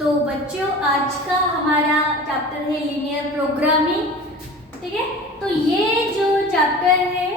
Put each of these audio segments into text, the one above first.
तो बच्चों आज का हमारा चैप्टर है लीनियर प्रोग्रामिंग। ठीक है, तो ये जो चैप्टर है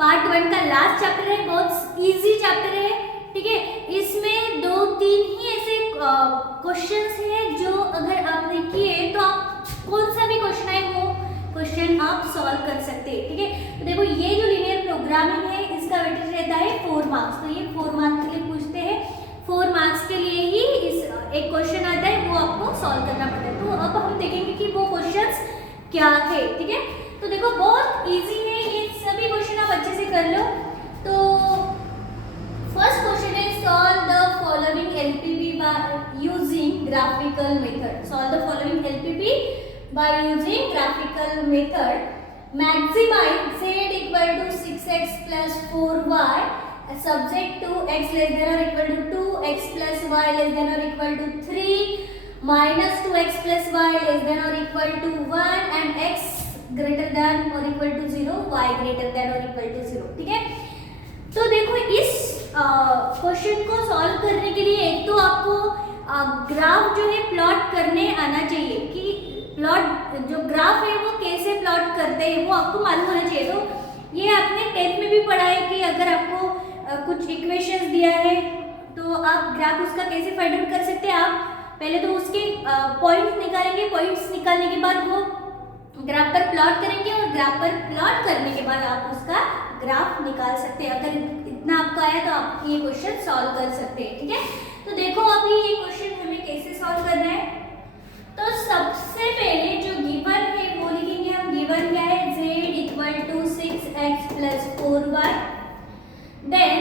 पार्ट 1 का लास्ट चैप्टर है, बहुत इजी चैप्टर है। ठीक है, इसमें 2-3 ही ऐसे क्वेश्चंस हैं जो अगर आपने किए तो आप कौन सा भी क्वेश्चन है वो क्वेश्चन आप सॉल्व कर सकते हैं। ठीक है, तो देखो ये जो लीनियर प्रोग्रामिंग है इसका वेटेज रहता है 4 मार्क्स। तो ये 4 मार्क्स के लिए पूछते हैं, 4 मार्क्स के लिए ही इस एक क्वेश्चन आता है, वो आपको सॉल्व करना पड़ता है। तो अब हम देखेंगे कि वो क्वेश्चंस क्या थे। ठीक है, तो देखो बहुत इजी है, ये सभी क्वेश्चन आप अच्छे से कर लो। तो फर्स्ट क्वेश्चन है solve the following LPP by using graphical method. Solve the following LPP by using graphical method. Maximise z equal to 6x plus 4y subject to x less than or equal to 2x plus y less than or equal to 3 minus 2x plus y less than or equal to 1 and x greater than or equal to 0 y greater than or equal to 0। ठीक है, तो देखो इस question को solve करने के लिए एक तो आपको ग्राफ जो है प्लॉट करने आना चाहिए कि प्लॉट जो ग्राफ है वो कैसे प्लॉट करते हैं वो आपको मालूम होना चाहिए। तो ये आपने 10th में भी पढ़ा है कि अगर आपको कुछ इक्वेशंस दिया है तो आप ग्राफ उसका कैसे फाइंड आउट कर सकते हैं। आप पहले तो उसके पॉइंट्स निकालेंगे, पॉइंट्स निकालने के बाद वो ग्राफ पर प्लॉट करेंगे और ग्राफ पर प्लॉट करने के बाद आप उसका ग्राफ निकाल सकते हैं। अगर इतना आपको आया तो आप ये क्वेश्चन सॉल्व कर सकते हैं। ठीक है, तो देखो अभी ये क्वेश्चन हमें कैसे सॉल्व करना है। तो सबसे पहले जो गिवन है वो लिखेंगे हम। गिवन क्या है, z equal to 6x plus 4y, then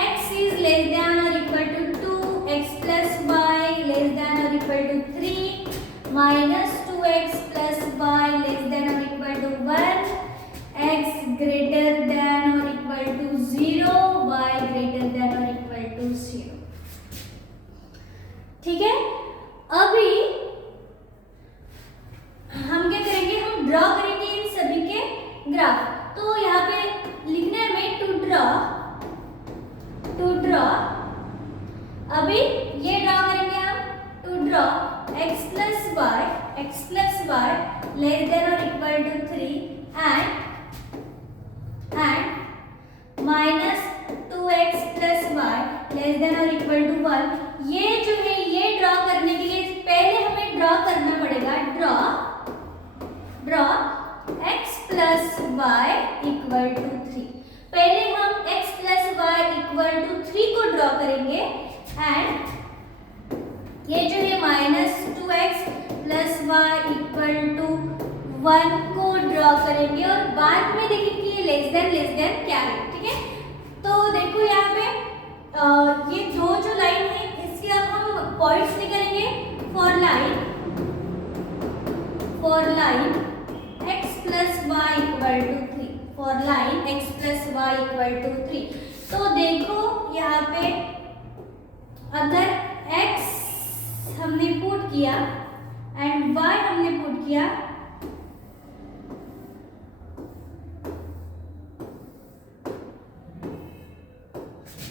x is less than और equal to 2x plus y less than और equal to 3 minus 2x plus y less than और equal to 1, x greater than और equal to 0, y greater than और equal to 0। ठीक है, अभी हम क्या करेंगे, हम ड्रॉ करेंगे इन सभी के ग्राफ। तो यहाँ पे लिखना है हमें टू ड्रॉ अभी ये ड्रॉ करेंगे हम। To draw x plus y less than और equal to 3 and minus 2x plus y less than और इक्वल टू 1। ये जो है ये ड्रॉ करने के लिए पहले हमें ड्रॉ करना पड़ेगा। Draw x plus y equal to 3। पहले हम x plus y equal to 3 को ड्रॉ करेंगे एंड ये जो है minus 2x plus y equal to 1 को ड्रॉ करेंगे और बाद में देखेंगे ये लेस देन क्या है। ठीक है, तो देखो यहाँ पे ये दो जो लाइन है इसके अब हम पॉइंट्स निकालेंगे। For line x plus y equal to 3, for line x plus y equal to 3। तो देखो यहाँ पे अगर x हमने पुट किया एंड y हमने पुट किया,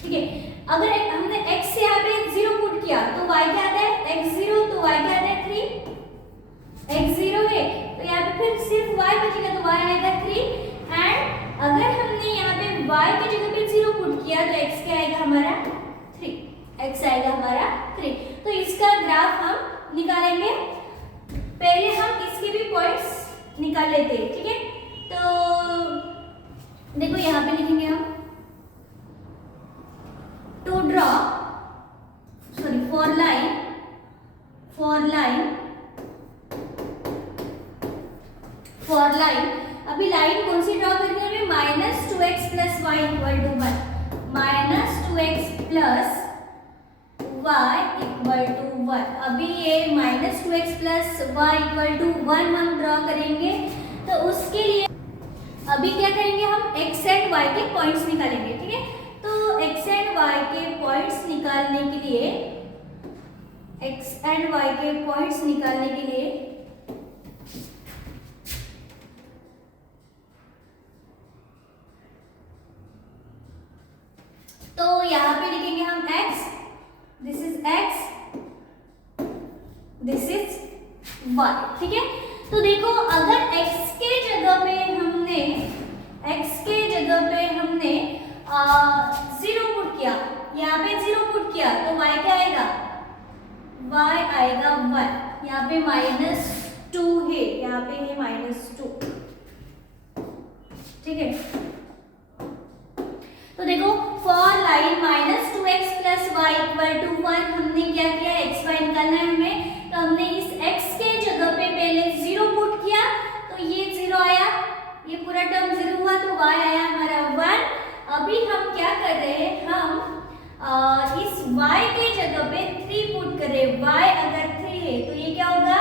ठीक है, अगर हमने x से यहाँ पे 0 पुट किया तो y क्या आता है, x0, तो y क्या आता है 3, x0 है तो यहाँ पे फिर सिर्फ y बचेगा तो y आएगा 3 एंड अगर हमने यहाँ पे y की जगह पे 0 पुट किया तो x क्या आएगा हमारा 3, x आएगा हमारा 3। तो इसका ग्राफ हम निकालेंगे। पहले हम इसके भी पॉइंट्स निकाल लेते हैं। ठीक है, तो देखो यहाँ पे लिखेंगे हम टू ड्रॉ फॉर लाइन अभी लाइन कौन सी ड्रॉ करनी है हमें, minus 2x plus y equal to 1, minus 2x plus y equal to 1। अभी ये minus 2x plus y equal to 1 हम ड्रॉ करेंगे। तो उसके लिए अभी क्या करेंगे, हम x एंड y के पॉइंट्स निकालेंगे। ठीक है, तो x एंड y के पॉइंट्स निकालने के लिए तो यहाँ पे लिखेंगे हम x, this is x this is y, ठीक है। तो देखो अगर x के जगह पे हमने 0 पुट किया, यहाँ पे 0 पुट किया तो y क्या आएगा, y आएगा 1। यहाँ पे -2 है, यहाँ पे है -2, ठीक है। तो देखो फॉर लाइन -2x + y = 1 हमने क्या किया, x y निकालना है हमें, तो हमने इस x के जगह पे पहले 0 पुट किया तो ये 0 आया, ये पूरा टर्म 0 हुआ तो y आया हमारा 1। अभी हम क्या कर रहे हैं, हम इस y के जगह पे 3 पुट कर रहे हैं। y अगर 3 है तो ये क्या होगा,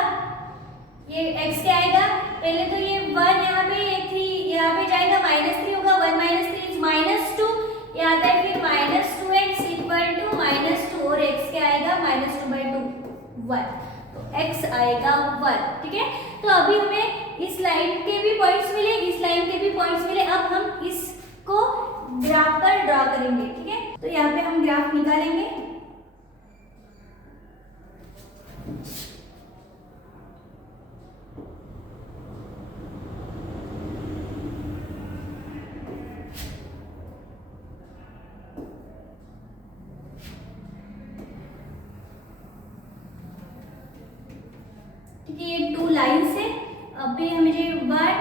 ये x क्या आएगा, पहले तो ये 1 यहाँ पे, ये 3 यहाँ पे जाएगा, -3 होगा, 1 - 3 इज -2, ये आता है फिर -2x = -2 और x क्या आएगा, -2/2 1, तो x आएगा 1, ठीक है। तो अभी हमें इस लाइन के भी पॉइंट्स मिले, इस लाइन के भी पॉइंट्स मिले। अब हम इसको ग्राफ पर ड्रॉ करेंगे, ठीक है। तो यहाँ पे हम ग्राफ निकालेंगे। ये 2 लाइन्स है। अभी हमें जो 1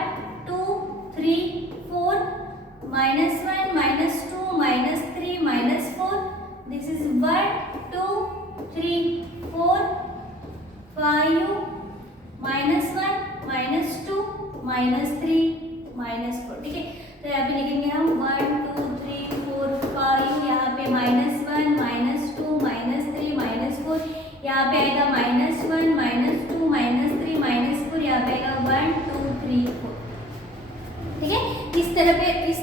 2 3 4 -1 -2 -3 -4, दिस इज 1 2 3 4 5 -1 -2 -3 -4, ठीक है। तो यहाँ पे लिखेंगे हम 1 2 3 4 5, यहाँ पे -1 -2 -3 -4, यहाँ पे आएगा -1 -2 -3 -4, यहाँ पे आएगा 1 2 3 4, ठीक है। इस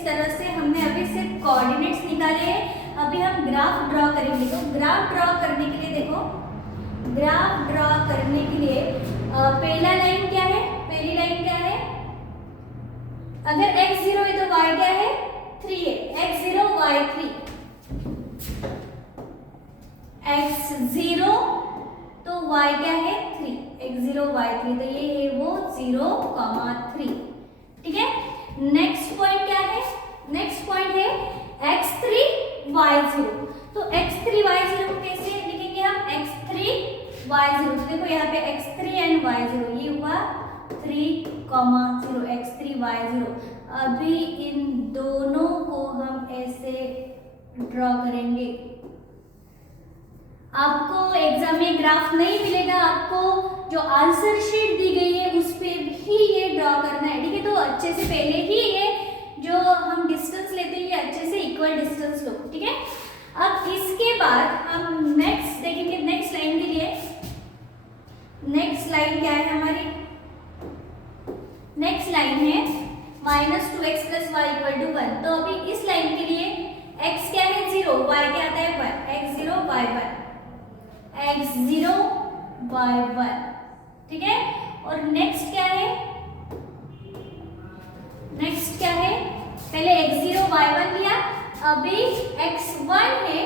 तरह से हमने अभी सिर्फ कोऑर्डिनेट्स निकाले हैं। अभी हम ग्राफ ड्रॉ करेंगे। तो ग्राफ ड्रॉ करने के लिए देखो, ग्राफ ड्रॉ करने के लिए पहला लाइन क्या है, पहली लाइन क्या है, अगर x 0 है तो y क्या है, 3 है, x 0 y 3, x 0 तो y क्या है 3, x 0 y 3, तो ये है वो 0, 3, ठीक है। नेक्स्ट पॉइंट क्या है, नेक्स्ट पॉइंट है x3 y 0, तो x3 y 0 को कैसे लिखेंगे हम, x3 y 0, तो देखो यहाँ पे x3 एंड y 0, ये हुआ 3, 0, x3 y 0। अभी इन दोनों को हम ऐसे ड्रॉ करेंगे। आपको एग्जाम में ग्राफ नहीं मिलेगा, आपको जो आंसर शीट दी गई है उस पे भी ये ड्रॉ करना है, ठीक है। तो अच्छे से पहले ही ये जो हम डिस्टेंस लेते हैं ये अच्छे से इक्वल डिस्टेंस लो, ठीक है। अब इसके बाद हम नेक्स्ट देखेंगे, नेक्स्ट लाइन के लिए। नेक्स्ट लाइन क्या है हमारी, नेक्स्ट लाइन है -2x + y = 1। तो अभी इस लाइन के लिए x क्या है 0, y क्या आता है 1, x 0 y 1, x 0 y 1, ठीक है। और नेक्स्ट क्या है, नेक्स्ट क्या है, पहले x 0 y 1 लिया, अभी x 1 है,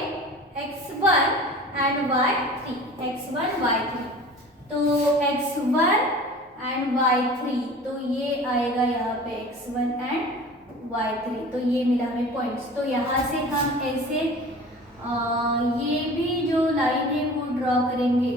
x 1 and y 3, x 1 y 3, तो x 1 एंड y 3, तो ये आएगा यहाँ पे x 1 एंड y 3, तो ये मिला हमें पॉइंट्स। तो यहाँ से हम ऐसे ये भी जो लाइन है वो ड्रॉ करेंगे।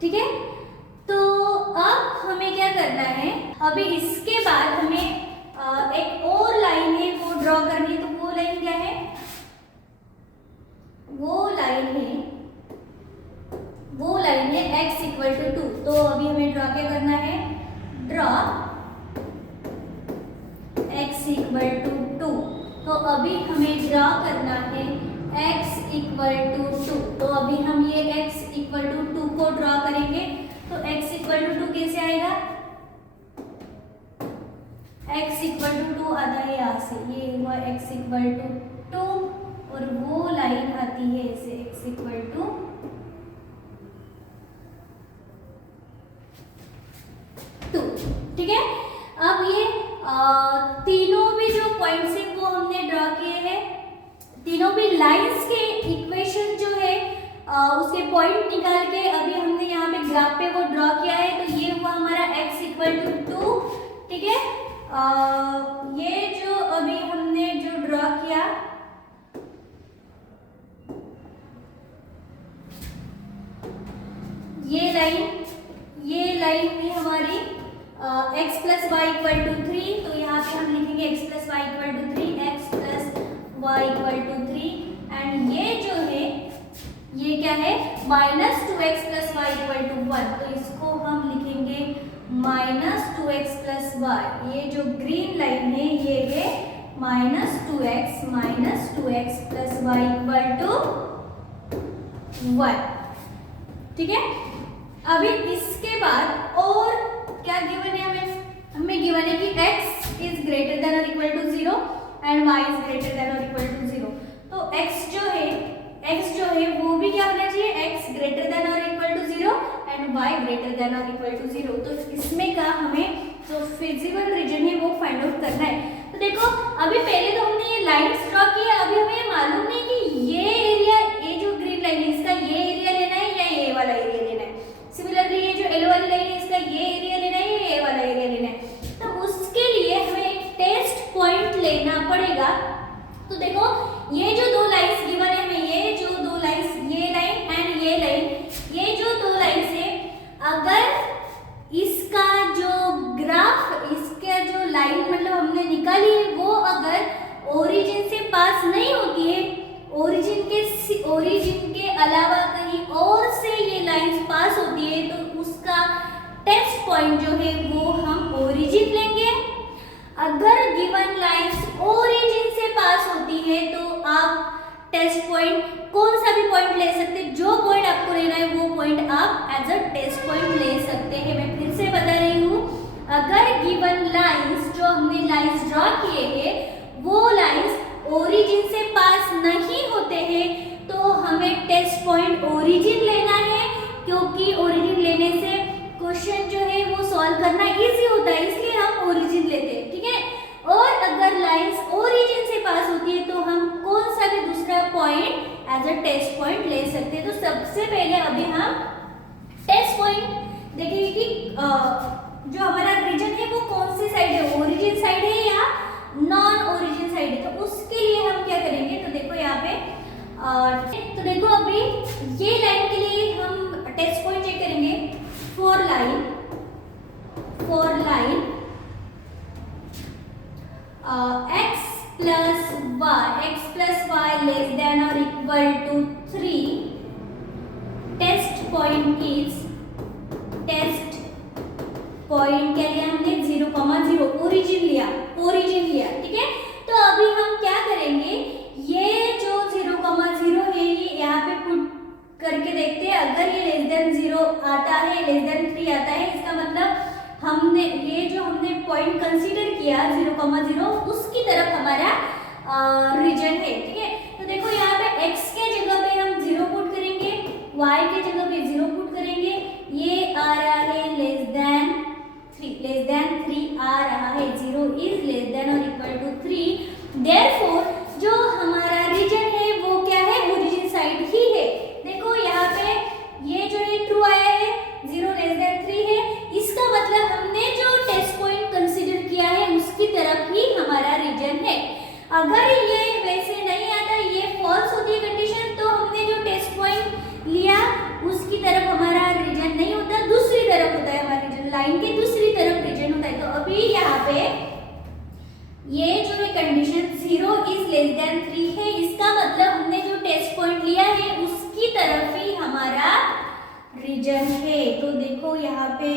ठीक है, तो अब हमें क्या करना है, अभी इसके बाद हमें एक और लाइन है वो ड्रॉ करनी है। तो वो लाइन क्या है, वो लाइन है x = 2। तो अभी हमें ड्रॉ क्या करना है, ड्रॉ x = 2। तो अभी हमें ड्रॉ करना है x = 2। तो अभी हम ये x = 2 को ड्रॉ करेंगे। तो x = 2 कैसे आएगा, x = 2 आता है यहाँ से, ये हुआ x = 2 और वो लाइन आती है ऐसे x = 2, ठीक है। अब ये तीनों भी जो पॉइंट्स हैं वो हमने ड्रॉ किए हैं, तीनों भी लाइंस के इक्वेशन जो है उसके पॉइंट निकाल के अभी हमने यहाँ पे ग्राफ पे वो ड्रॉ किया है। तो ये हुआ हमारा x इक्वल टू 2, ठीक है। ये जो अभी हमने जो ड्रॉ किया, ये लाइन भी हमारी x plus y equal to 3, तो यहाँ पे हम लिखेंगे x plus y equal to 3, x plus y equal to 3, and ये जो है ये क्या है minus 2x plus y equal to 1, तो इसको हम लिखेंगे माइनस 2x प्लस वाई। ये जो ग्रीन लाइन है ये है minus 2x plus y equal to 1, ठीक है। अभी इसके बाद और क्या गिवन है, हमें गिवन है कि x इज ग्रेटर देन और equal to 0 and y is greater than और इक्वल टू 0। तो x जो है वो भी क्या होना चाहिए, x ग्रेटर देन और equal to 0 and y greater than और इक्वल टू 0। तो इसमें का हमें जो फिजिबल रीजन है वो फाइंड आउट करना है। तो देखो अभी पहले तो हमने ये लाइंस ड्रॉ किया, अभी हमें मालूम नहीं कि ये एरिया, ये जो ग्रीन लाइन है इसका ये एरिया लेना है या ये वाला एरिया लेना है। सिमिलरली ये जो येलो वाली लाइन है इसका ये एरिया लेना है या ये वाला एरिया लेना है। तो उसके लिए हमें एक टेस्ट पॉइंट लेना पड़ेगा। तो देखो ये जो दो लाइंस गिवन है हमें, ये जो दो लाइंस, ये लाइन एंड ये लाइन, ये जो दो लाइंस है, अगर इसका जो ग्राफ, इसका जो लाइन मतलब हमने निकाली है वो अगर ओरिजिन से पास नहीं होती है, ओरिजिन के अलावा कहीं और से ये लाइंस पास होती है, तो उसका टेस्ट पॉइंट जो है वो हम ओरिजिन लेंगे। अगर गिवन लाइंस ओरिजिन से पास होती है तो आप टेस्ट पॉइंट कौन सा भी पॉइंट ले सकते हैं, जो पॉइंट आपको लेना है वो पॉइंट आप एज अ टेस्ट पॉइंट ले सकते हैं। मैं फिर से बता रही हूँ, अगर गिवन लाइंस जो हमने लाइंस ड्रॉ किए हैं वो लाइंस ओरिजिन से पास नहीं होते हैं तो हमें टेस्ट पॉइंट ओरिजिन लेना है, क्योंकि ओरिजिन लेने से क्वेश्चन जो है वो सॉल्व करना इजी होता है, इसलिए हम ओरिजिन लेते हैं, ठीक है। और अगर लाइंस ओरिजिन से पास होती है तो हम कौन सा भी दूसरा point as a test point ले सकते हैं। तो सबसे पहले अभी हम टेस्ट पॉइंट देखेंगे कि जो हमारा रीजन है वो कौन सी साइड है, ओरिजिन साइड है या नॉन ओरिजिन साइड है। तो उसके लिए हम क्या करेंगे, तो देखो यहाँ पे तो देखो अभी ये लाइन के लिए हम टेस्ट पॉइंट चेक करेंगे। For line x plus y less than और इक्वल टू 3, टेस्ट पॉइंट क्या लिया हमने 0,0 ओरिजिन लिया, ठीक है। तो अभी हम क्या करेंगे, ये जो 0,0 है ये यहाँ पे पुट करके देखते हैं। अगर ये लेस देन 0 आता है, लेस देन 3 आता है, इसका मतलब हमने ये जो हमने पॉइंट कंसीडर किया 0,0 उसकी तरफ हमारा रीजन है, ठीक है। तो देखो यहाँ पे x के जगह पे हम 0 पुट करेंगे, y के जगह पे 0 पुट करेंगे, ये आ रहा है लेस देन 3 आ रहा है, 0 इज लेस देन और इक्वल टू 3। देयरफॉर जो हमारा रीजन है वो क्या है, ओरिजिन साइड ही है। देखो यहाँ पे ये जो है ट्रू आया है, 0 लेस देन 3 है, इसका मतलब हमने जो टेस्ट पॉइंट कंसीडर किया है उसकी तरफ ही हमारा रीजन है। अगर ये वैसे नहीं आता, ये फॉल्स होती है कंडीशन, तो हमने जो टेस्ट पॉइंट लिया उसकी तरफ हमारा रीजन नहीं होता, दूसरी तरफ होता है हमारा रीजन, लाइन के दूसरी तरफ रीजन होता है। तो अभी यहाँ पे ये जो है कंडीशन 0 इज लेस देन 3 है, इसका मतलब हमने जो टेस्ट पॉइंट लिया है उसकी तरफ ही हमारा रीजन है। तो देखो यहाँ पे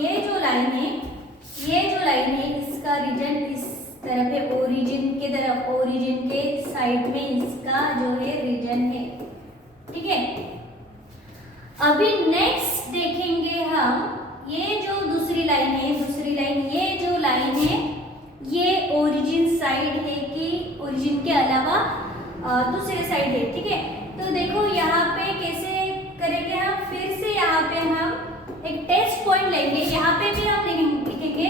ये जो लाइन है इसका रीजन इस तरफ है, ओरिजिन के तरफ, ओरिजिन के साइड में इसका जो है रीजन है, ठीक है। अभी नेक्स्ट देखेंगे हम ये जो दूसरी लाइन, ये जो लाइन है ये ओरिजिन साइड है कि ओरिजिन के अलावा दूसरे साइड है, ठीक है। तो देखो यहाँ पे कैसे करेंगे हम, फिर से यहाँ पे हम एक टेस्ट पॉइंट लेंगे, यहाँ पे भी हम लिखेंगे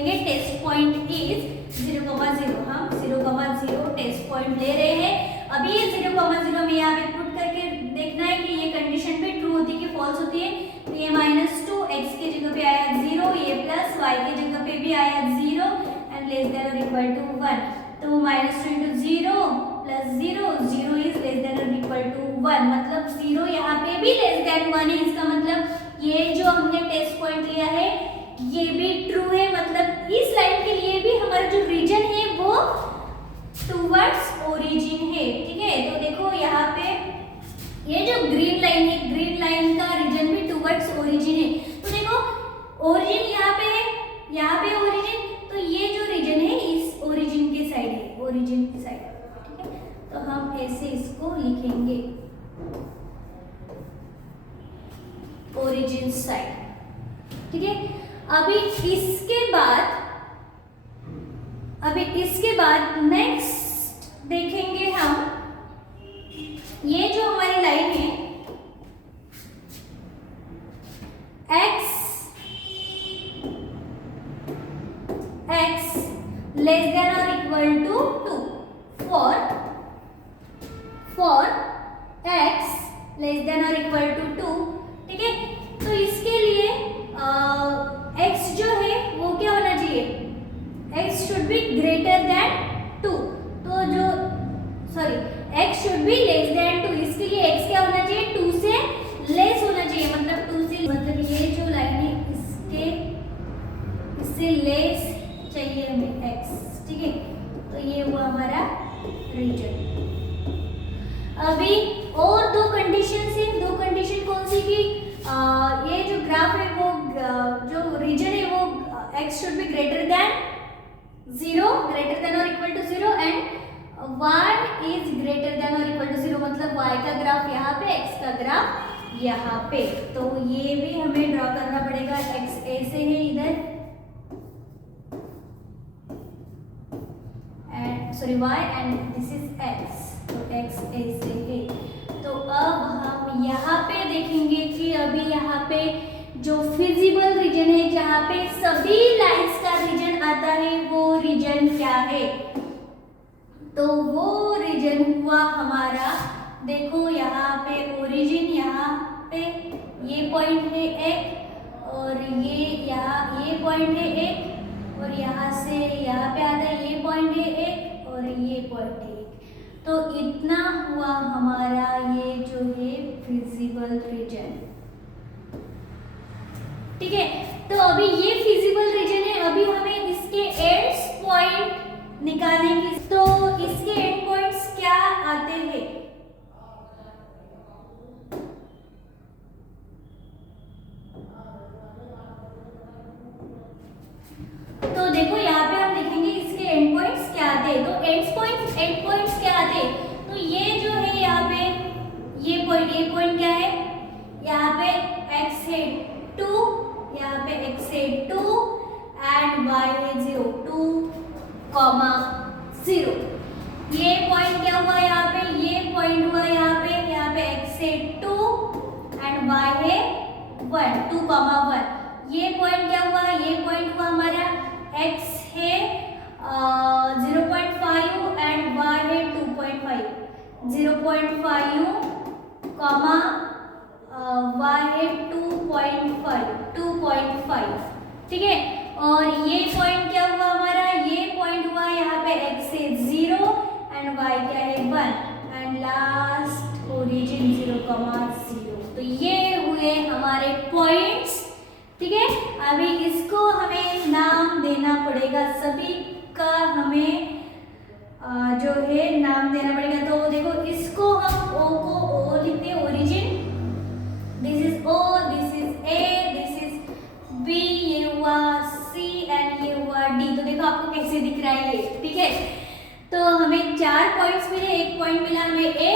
लिखेंगे टेस्ट पॉइंट इज 0,0। हम 0,0 टेस्ट पॉइंट ले रहे हैं। अभी ये 0,0 में यहाँ पे पुट करके देखना है कि ये कंडीशन पे ट्रू होती है कि फॉल्स होती है। तो ये -2 x के जगह पे आया 0, ये प्लस y के जगह पे भी आया 0 एंड लेस देन और इक्वल टू 1। तो -2 × 0 + 0, 0 इज लेस देन और इक्वल टू 1, मतलब 0 यहाँ पे भी लेस देन 1 है। इसका मतलब ये जो हमने टेस्ट पॉइंट लिया है ये भी ट्रू है, मतलब इस लाइन के लिए भी हमारा जो रीजन है वो टुवर्ड्स ओरिजिन है। ठीक है, तो देखो यहाँ पे ये जो ग्रीन लाइन है, ग्रीन लाइन का रीजन भी टुवर्ड्स ओरिजिन है। तो देखो ओरिजिन यहाँ पे है, यहाँ पे ओरिजिन, तो ये जो रीजन है इस ओरिजिन के साइड है, ओरिजिन की साइड। ठीक है, तो हम ऐसे इसको लिखेंगे ओरिजिन साइड। ठीक है, अभी इसके बाद नेक्स्ट देखेंगे हम, ये जो हमारी लाइन है x लेस देन और equal to 2 for x less than और इक्वल टू 2। ठीक है, तो इसके लिए x जो है वो क्या होना चाहिए, x should be greater then 2, तो जो x should be less than 2, इसके लिए x क्या होना चाहिए, 2 से लेस होना चाहिए, मतलब 2 से, मतलब ये जो लाइन है इससे लेस चाहिए हमें x। ठीक है, तो ये हुआ हमारा रीजन। अभी और दो कंडीशन है, दो कंडीशन कौन सी की, ये जो ग्राफ है वो जो रीजन है वो x should be greater than 0, greater than और equal to 0 and y is greater than और इक्वल टू 0, मतलब y का ग्राफ यहाँ पे, x का ग्राफ यहाँ पे। तो ये भी हमें ड्रॉ करना पड़ेगा, x ऐसे है इधर and sorry y and this is x, तो x ऐसे है। तो अब हम यहाँ पे देखेंगे कि अभी यहाँ पे जो फिजिबल रीजन है जहाँ पे सभी लाइंस का रीजन आता है वो रीजन क्या है, तो वो रीजन हुआ हमारा, देखो यहाँ पे ओरिजिन, यहाँ पे ये पॉइंट है एक और ये पॉइंट है एक, और यहाँ से यहाँ पे आता है ये पॉइंट है एक और ये पॉइंट है एक। तो इतना हुआ हमारा ये जो है फिजिबल रीजन। ठीक है, तो अभी ये फिजिबल रीजन है, अभी हमें इसके एंड्स पॉइंट निकालने की, तो इसके एंड पॉइंट्स क्या आते हैं, तो देखो यहाँ पे हम देखेंगे इसके एंड पॉइंट्स क्या आते हैं। तो एंड पॉइंट्स क्या आते हैं, तो ये जो है यहाँ पे ये पॉइंट क्या है, यहाँ पे x है 2, यहाँ पे x है 2 एंड y है 0, 2, 0। ये पॉइंट क्या हुआ यहाँ पे, ये पॉइंट हुआ यहाँ पे x है 2 एंड y है 1, 2, 1। ये पॉइंट क्या हुआ, ये पॉइंट हुआ हमारा x है 0.5 एंड y है 2.5, 0.5 y है 2.5। ठीक है, और ये पॉइंट क्या हुआ हमारा, ये पॉइंट हुआ यहाँ पे x है 0 एंड y क्या है 1 एंड लास्ट ओरिजिन 0,0। तो ये हुए हमारे पॉइंट्स। ठीक है, अभी इसको हमें नाम देना पड़ेगा, सभी का हमें जो है नाम देना पड़ेगा। तो देखो इसको हम O को O लिखते हैं, origin, this is O, this is A, this is B, ये हुआ C एंड ये हुआ D। तो देखो आपको कैसे दिख रहा है ये। ठीक है, तो हमें 4 पॉइंट्स मिले, एक पॉइंट मिला हमें A,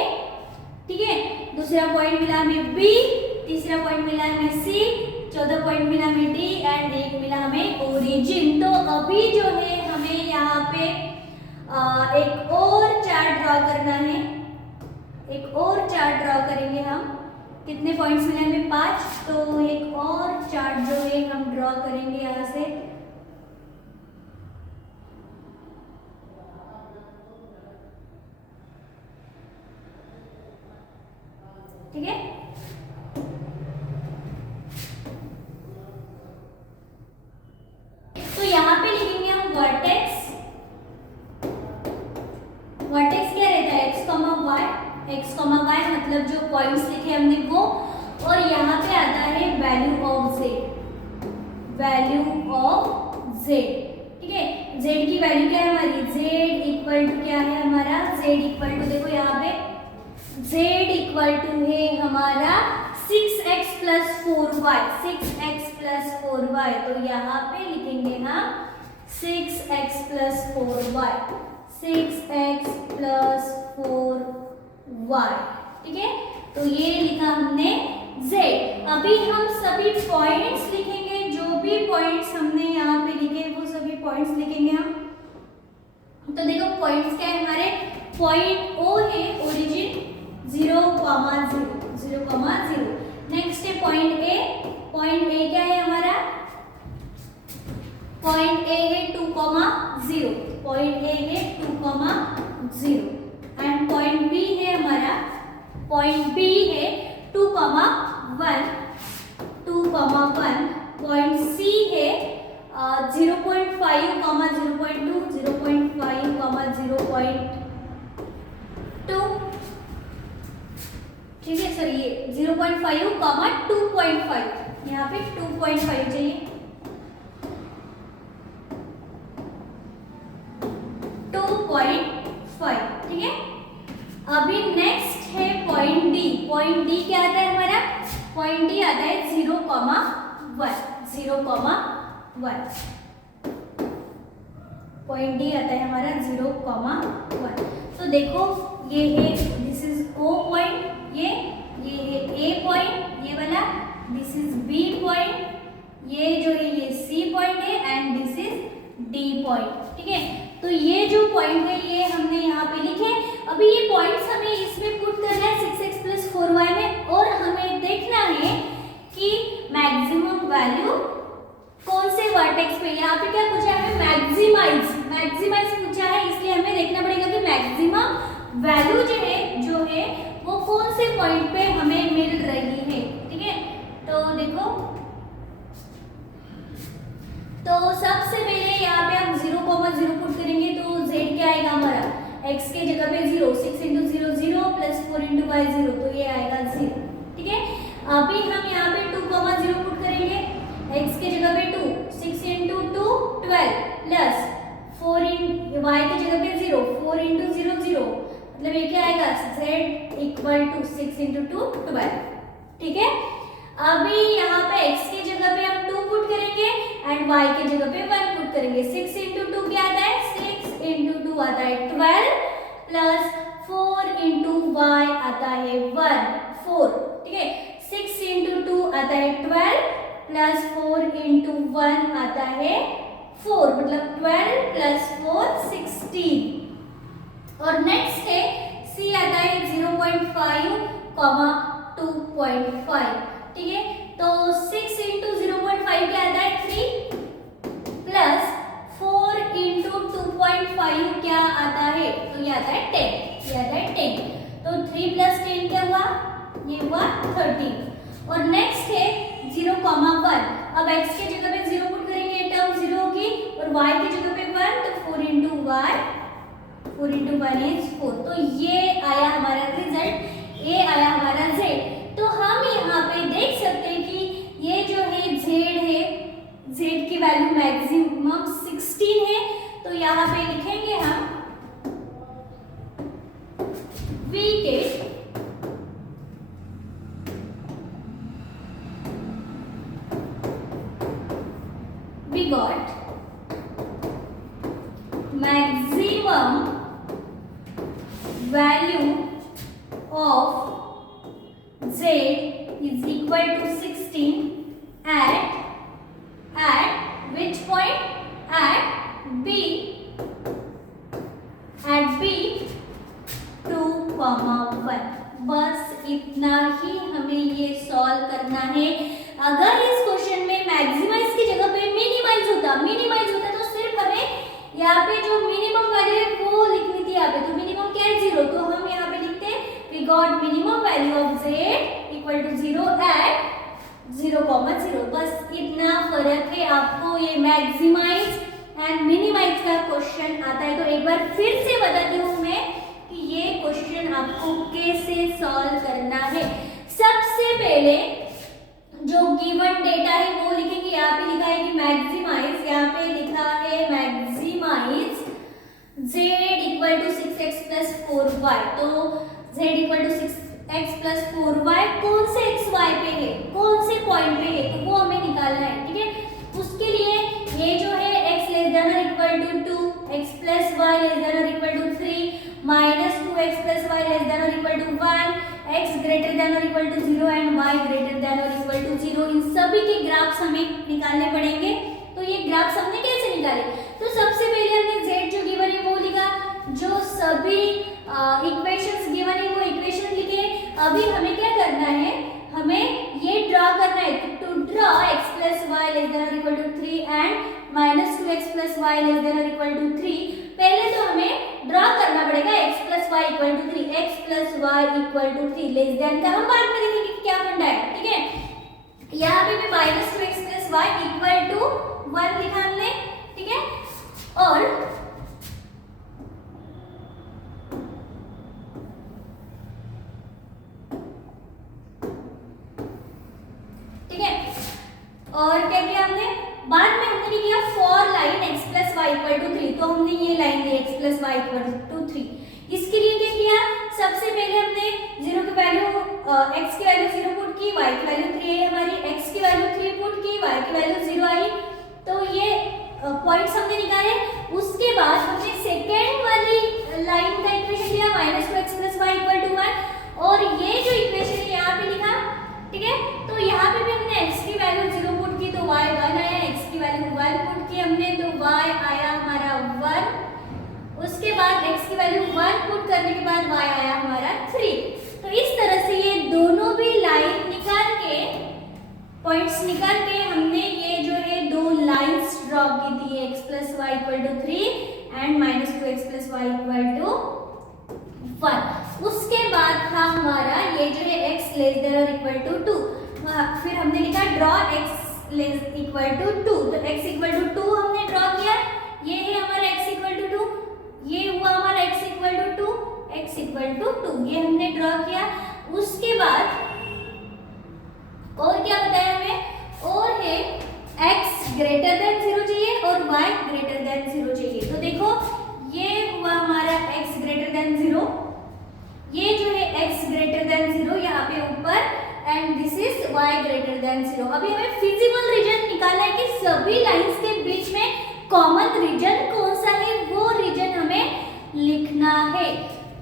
ठीक है, दूसरा पॉइंट मिला हमें B, तीसरा पॉइंट मिला हमें C, चौथा पॉइंट मिला हमें D एंड एक मिला हमें ओरिजिन। तो अभी जो है हमें यहाँ पे एक और चार्ट ड्रॉ करना है, एक और चार्ट ड्रॉ करेंगे हम। कितने पॉइंट्स मिले हमें 5, तो एक और चार्ट जो है हम ड्रॉ करेंगे यहाँ से। ठीक है। तो यहाँ पे लिखेंगे हम वर्टेक्स। वर्टेक्स क्या रहता है, एक्स कॉमा वाई मतलब जो पॉइंट्स लिखे हमने वो, और यहाँ पे आता है वैल्यू ऑफ जेड, ठीक है। जेड की वैल्यू क्या है हमारी, जेड इक्वल टू क्या है हमारा, जेड इक्वल टू देखो यहाँ पे जेड इक्वल टू है हमारा 6x plus 4y, 6x plus 4y। तो यहाँ पे लिखेंगे हम 6x plus 4y, 6x plus 4y, ठीक है। तो ये लिखा हमने z। अभी हम सभी पॉइंट्स लिखेंगे, जो भी पॉइंट्स हमने यहाँ पे लिखे वो सभी पॉइंट्स लिखेंगे हम। तो देखो पॉइंट्स क्या है हमारे, पॉइंट O है ओरिजिन 0,0, 0,0। नेक्स्ट है पॉइंट A, पॉइंट A क्या है हमारा, पॉइंट A है 2,0, पॉइंट A है 2,0 एंड पॉइंट B है हमारा, पॉइंट B है 2,1, 2,1। पॉइंट C है 0.5, 0.2, 0.5, 0.2, ठीक है सर। ये 0.5, 2.5, यहाँ पे 2.5 चाहिए, 2.5, ठीक है। अभी नेक्स्ट है पॉइंट डी। पॉइंट डी क्या आता है हमारा, पॉइंट डी आता है 0,1, 0,1। पॉइंट डी आता है हमारा 0,1। तो देखो ये है, दिस इज O पॉइंट, ये है A पॉइंट, ये वाला, दिस इज B पॉइंट, ये जो है ये C पॉइंट है and this is D point, ठीक है। तो ये जो पॉइंट है ये हमने यहाँ पे लिखे। अभी ये पॉइंट्स हमें इसमें पुट करना है 6x प्लस 4y में, और हमें देखना है कि मैक्सिमम वैल्यू कौन से वर्टेक्स पे, यहाँ पे क्या पूछा है हमें, मैक्सिमाइज पूछा है, इसलिए हमें देखना पड़ेगा कि मैक्सिमम वैल्यू जो है वो कौन से पॉइंट पे हमें मिल रही है, ठीक है। तो देखो, तो सबसे पहले यहाँ पे हम 0,0 पुट करेंगे, तो z क्या आएगा हमारा, x के जगह पे 0, 6 इंटू 0 0 प्लस 4 इंटू वाई 0, तो ये आएगा 0, ठीक है। अभी हम यहाँ पे 2,0 पुट करेंगे, x के जगह पे 2, 6 इंटू 2 12 प्लस 4 इन y की जगह पे 0, 4 इंटू 0 0, मतलब ये क्या आएगा, z इक्वल टू 6 इंटू 2 12, ठीक है। अभी यहाँ पे x की जगह पे हम 2 पुट करेंगे एंड y की जगह पे 1 पुट करेंगे। 6 इंटू 2 क्या आता है, 6 इंटू 2 आता है 12 प्लस 4 इंटू y आता है 1, 4, ठीक है। 6 इंटू 2 आता है 12 प्लस 4 इंटू 1 आता है 4, मतलब 12 प्लस 4 16। और नेक्स्ट है c आता है 0.5, 2.5, ठीक है। तो 6 इंटू 0.5 क्या आता है 3 प्लस 4 इंटू 2.5 क्या आता है, तो ये आता है 10, ये आता है 10। तो 3 प्लस 10 क्या हुआ, ये हुआ 13। और नेक्स्ट है 0,1। अब x के जगह पे 0 पुट करेंगे, टर्म 0 होगी, और y की जगह पे 1, तो 4 इंटू y, 4 इंटू 1 इज 4। तो ये आया हमारा रिजल्ट, ये आया हमारा z। तो हम यहाँ पे देख सकते हैं कि ये जो है z की वैल्यू मैक्सिमम 16 है। तो यहाँ पे लिखेंगे हम we got maximum value of z is equal to 16 at which point, at b 2,1। बस इतना ही हमें ये सॉल्व करना है। अगर इस क्वेश्चन में मैक्सिमाइज की जगह पे मिनिमाइज होता तो सिर्फ हमें यहाँ पे जो मिनिमम वैल्यू है वो लिखनी थी यहाँ पे। तो मिनिमम क्या है 0, तो हम यहाँ पे लिखते हैं we we got minimum value of z equal to 0 at 0,0। बस इतना फर्क है। आपको ये मैक्सिमाइज एंड मिनिमाइज का क्वेश्चन आता है तो एक बार फिर से बताती हूँ मैं कि ये क्वेश्चन आपको कैसे सॉल्व करना है। सबसे पहले जो गिवन डेटा है वो लिखेंगे। यहाँ पे लिखा है कि मैक्सिमाइज, यहाँ पे लिखा है maximise z equal to 6x plus 4y। तो z equal to 6x plus 4y कौन से xy पे है, कौन से पॉइंट पे है, तो वो हमें निकालना है। ठीक है, उसके लिए ये जो है x लेस देन और equal to 2, x plus y less than और equal to 3, minus 2x plus y less than और equal to 1, x greater than और equal to 0 and y greater than और इक्वल टू 0, इन सभी के graphs हमें निकालने पड़ेंगे। तो ये ग्राफ्स हमने कैसे निकाले? तो सबसे पहले हमने z जो गिवन है वो लिखा, जो सभी इक्वेशंस गिवन है वो इक्वेशन लिखे। अभी हमें क्या करना है, हमें ये ड्रॉ करना है। To draw x plus y less than और equal to 3 and minus 2x plus y less than और इक्वल टू 3, पहले तो हमें ड्रॉ करना पड़ेगा x plus y equal to 3, x plus y equal to 3 less than का हम बाद में देखेंगे कि क्या फंडा है। ठीक है, यहाँ पे भी minus 2x plus y equal to 1 लिखा हमने। ठीक है, और और क्या किया हमने, बाद में हमने किया for line x plus y equal to 3, तो हमने ये लाइन ली x plus y equal to 3। इसके लिए क्या किया, सबसे पहले हमने 0 की वैल्यू x की वैल्यू 0 पुट की, y की वैल्यू 3 आई हमारी, x की वैल्यू 3 पुट की, y की वैल्यू 0 आई। तो ये पॉइंट्स हमने निकाले। उसके बाद हमने सेकेंड वाली लाइन का इक्वेशन लिया minus 2x plus y equal to 1, और ये जो इक्वेशन है यहाँ पे लिखा। ठीक है, तो यहाँ पे भी हमने x की वैल्यू 0 पुट की तो y 1 आया, x की वैल्यू 1 पुट की हमने तो y आया हमारा 1। उसके बाद x की वैल्यू 1 पुट करने के बाद y आया हमारा 3। तो इस तरह से ये दोनों भी लाइन निकाल के, पॉइंट्स निकाल के हमने ये जो है दो लाइंस ड्रॉ की थी, x plus y equal to 3 and minus 2x plus y equal to 1। उसके बाद था हमारा ये जो है x लेस देन और इक्वल टू 2, फिर हमने लिखा draw x less equal to 2, तो x इक्वल टू 2 हमने ड्रॉ किया। ये है हमारा x इक्वल टू 2, ये हुआ हमारा x equal to 2, x equal to 2, ये हमने ड्रॉ किया। उसके बाद और क्या बताया हमें, और है x ग्रेटर देन 0 चाहिए और y ग्रेटर देन 0 चाहिए। तो देखो ये हुआ हमारा x ग्रेटर देन 0, ये जो है x ग्रेटर देन 0 यहाँ पे ऊपर, and this is y greater than 0। अभी हमें फिजिबल रीजन निकालना है कि सभी लाइंस के बीच में कॉमन रीजन कौन सा है, वो रीजन हमें लिखना है।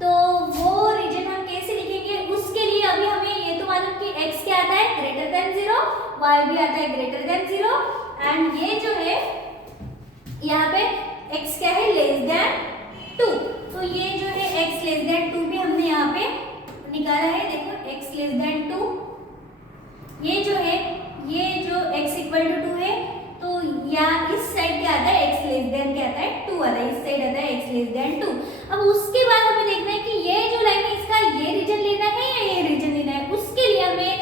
तो वो रीजन हम कैसे लिखेंगे, उसके लिए अभी हमें ये तो मालूम कि x क्या आता है ग्रेटर देन 0, y भी आता है ग्रेटर देन 0, एंड ये जो है यहाँ पे x क्या है लेस देन 2। तो ये जो है x लेस देन 2 भी हमने यहाँ पे निकाला है। देखो x लेस देन 2, ये जो है ये जो x इक्वल टू 2 है, तो यहाँ इस साइड क्या आता है x लेस देन क्या आता है 2 आता है, इस साइड आता है x लेस देन 2। अब उसके बाद हमें देखना है कि ये जो लाइन है इसका ये रीजन लेना है या ये रीजन लेना है। उसके लिए हमें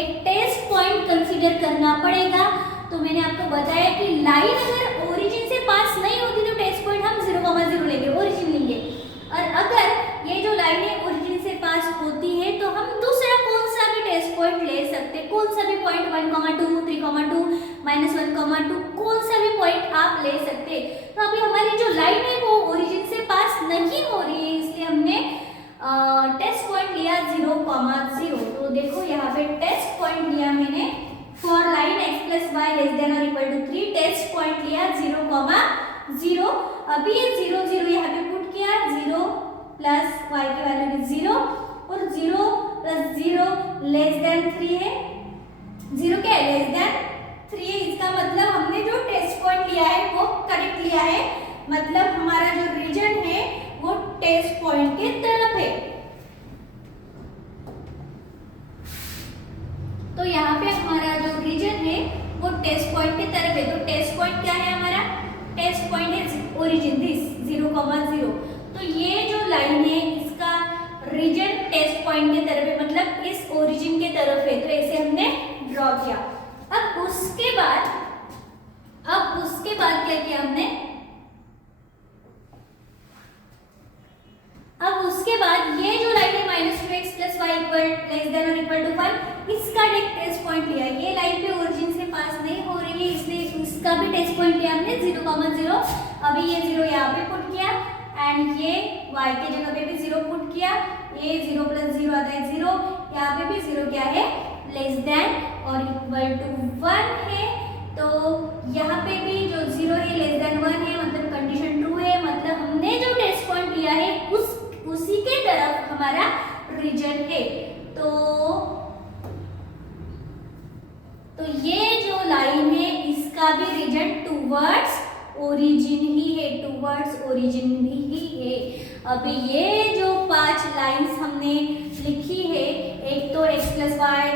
एक टेस्ट पॉइंट कंसीडर करना पड़ेगा। तो मैंने आपको बताया कि लाइन अगर ओरिजिन से पास नहीं होती तो टेस्ट पॉइंट हम 0,0 लेंगे, ओरिजिन लेंगे, और अगर ये जो लाइन है ओरिजिन से पास होती है तो हम दूसरा कौन सा भी टेस्ट पॉइंट ले सकते हैं, कोई सा भी पॉइंट 1,2, 3,2, -1,2, कौन सा भी पॉइंट आप ले सकते हैं। तो अभी हमारी जो लाइन है वो ओरिजिन से पास नहीं हो रही है, इसलिए हमने टेस्ट पॉइंट लिया 0,0। तो देखो यहाँ पे टेस्ट पॉइंट लिया मैंने for line x plus y less than और इक्वल टू 3, टेस्ट पॉइंट लिया अप्लाई किया हमने। अब उसके बाद ये जो लाइन है -2x + y > 1, इसका एक टेस्ट पॉइंट लिया। ये लाइन पे ओरिजिन से पास नहीं हो रही है, इसलिए इसका भी टेस्ट पॉइंट लिया हमने 0,0। अभी ये 0 यहाँ पे पुट किया एंड ये y के जगह पे भी 0 पुट किया। ये 0 + 0 आता है 0, यहाँ पे भी 0 क्या है, लेस देन और इक्वल टू 1 है। तो यहाँ पे भी जो 0 है लेस देन 1 है, मतलब कंडीशन ट्रू है। मतलब हमने जो टेस्ट पॉइंट लिया है उसी के तरफ हमारा रीजन है। तो ये जो लाइन है इसका भी रीजन टूवर्ड्स ओरिजिन ही है, टूवर्ड्स ओरिजिन ही है। अभी ये जो 5 लाइंस हमने लिखी है, एक तो x + y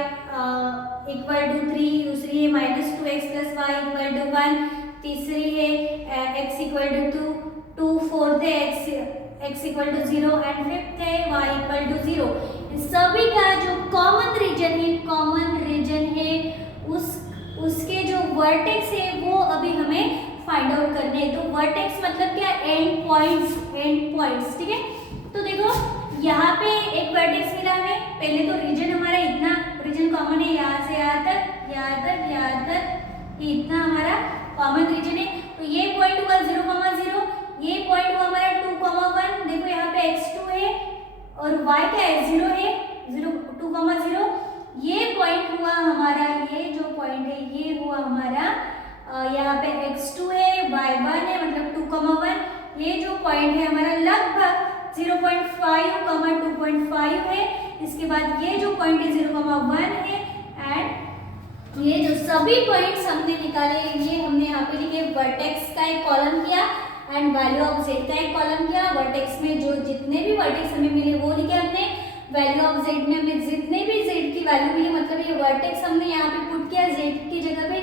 = 3, दूसरी है -2x + y = 1, तीसरी है x = 2, फोर्थ है x = 0 एंड फिफ्थ है y = 0। सभी का जो कॉमन रीजन है उसके जो वर्टेक्स है वो अभी हमें फाइंड आउट करने हैं। तो वर्टेक्स मतलब क्या, एंड पॉइंट्स, ठीक है। तो देखो यहाँ पे एक वर्टेक्स मिला हमें। पहले तो रीजन हमारा इतना रीजन कॉमन है, यहाँ से यहाँ तक, ये इतना हमारा कॉमन रीजन है। तो ये पॉइंट हुआ 0,0, ये पॉइंट हुआ हमारा 2,1। देखो यहाँ पे x2 है और y क्या है, 0 है, 2,0। ये पॉइंट हुआ हमारा, ये जो पॉइंट है ये हुआ हमारा यहाँ पे x2 है, y1 है, मतलब 2,1। ये जो पॉइंट है हमारा लगभग 0.5, 2.5 है। इसके बाद ये जो पॉइंट है 0,1 है एंड ये जो सभी पॉइंट्स हमने निकाले ये हमने यहाँ पे लिखे। वर्टेक्स का एक कॉलम किया एंड वैल्यू ऑफ z का एक कॉलम किया। वर्टेक्स में जो जितने भी वर्टेक्स हमें मिले वो लिखे हमने। वैल्यू ऑफ z में हमें जितने भी z की वैल्यू मिली, मतलब ये वर्टेक्स हमने यहाँ पे पुट किया, z की जगह पे